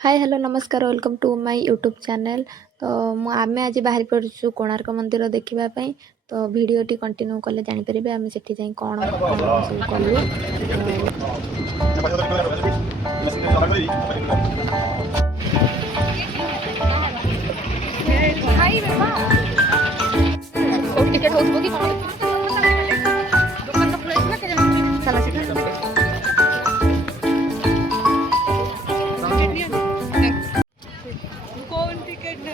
हाय hello नमस्कार welcome to my YouTube channel. तो आमे आज बाहर पड़ू कोणार्क मंदिर देखापी। तो भिडटी कंटिन्यू कले जापर आम से कौन कौन सब कलु। टिकेट हो कि कौन टिकट ने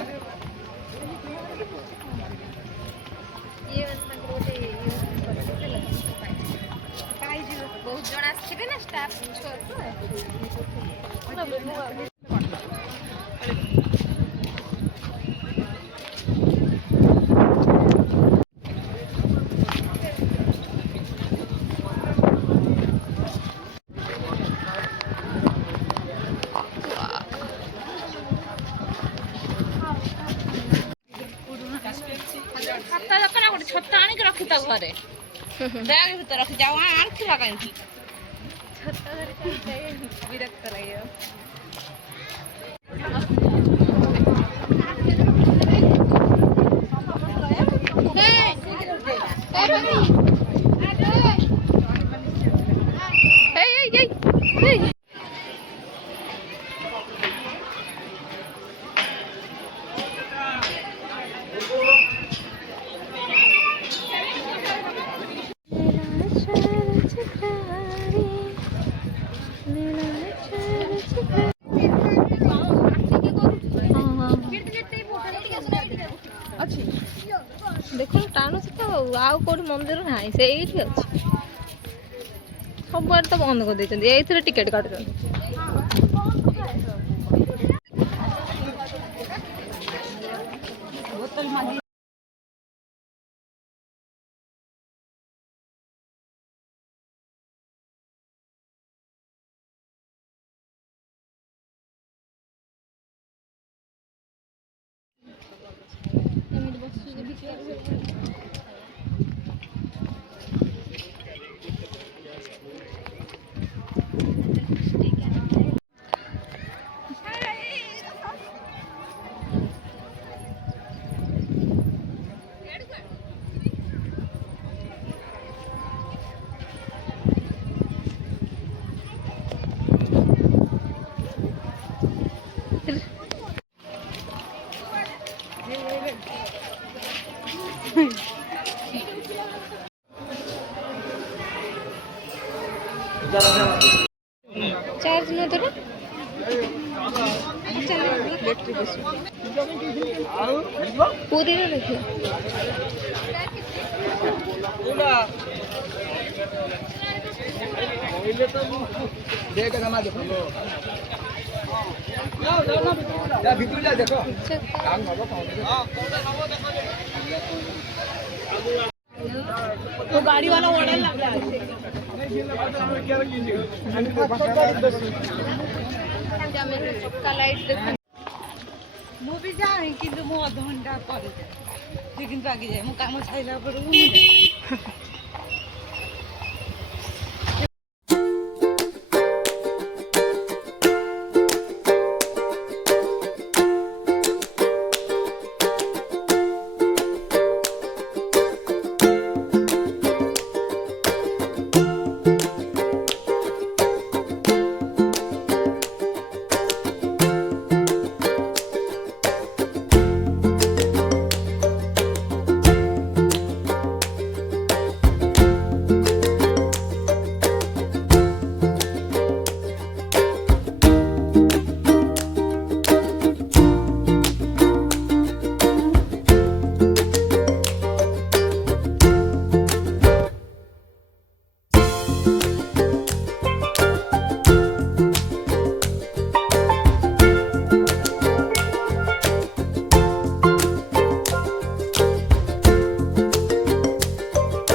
बहुत जन आसथिबे ना स्टाफ छत्ता आनी के रखी घरे बैग भीतर रखी जाओ आनथिला कहीं छत्ता धर विरक्त लगे। देख टाणु तो आउ कौट मंदिर ना से अच्छी सब तो बंद कर देते टिकेट काटुन। चार्ज न तो बैटरी पूरी ना देखिए तो गाड़ी वाला ऑर्डर लग रहा है मु भी जाए कि अध घंटा पर लेकिन आगे जाए मु काम छाइला पर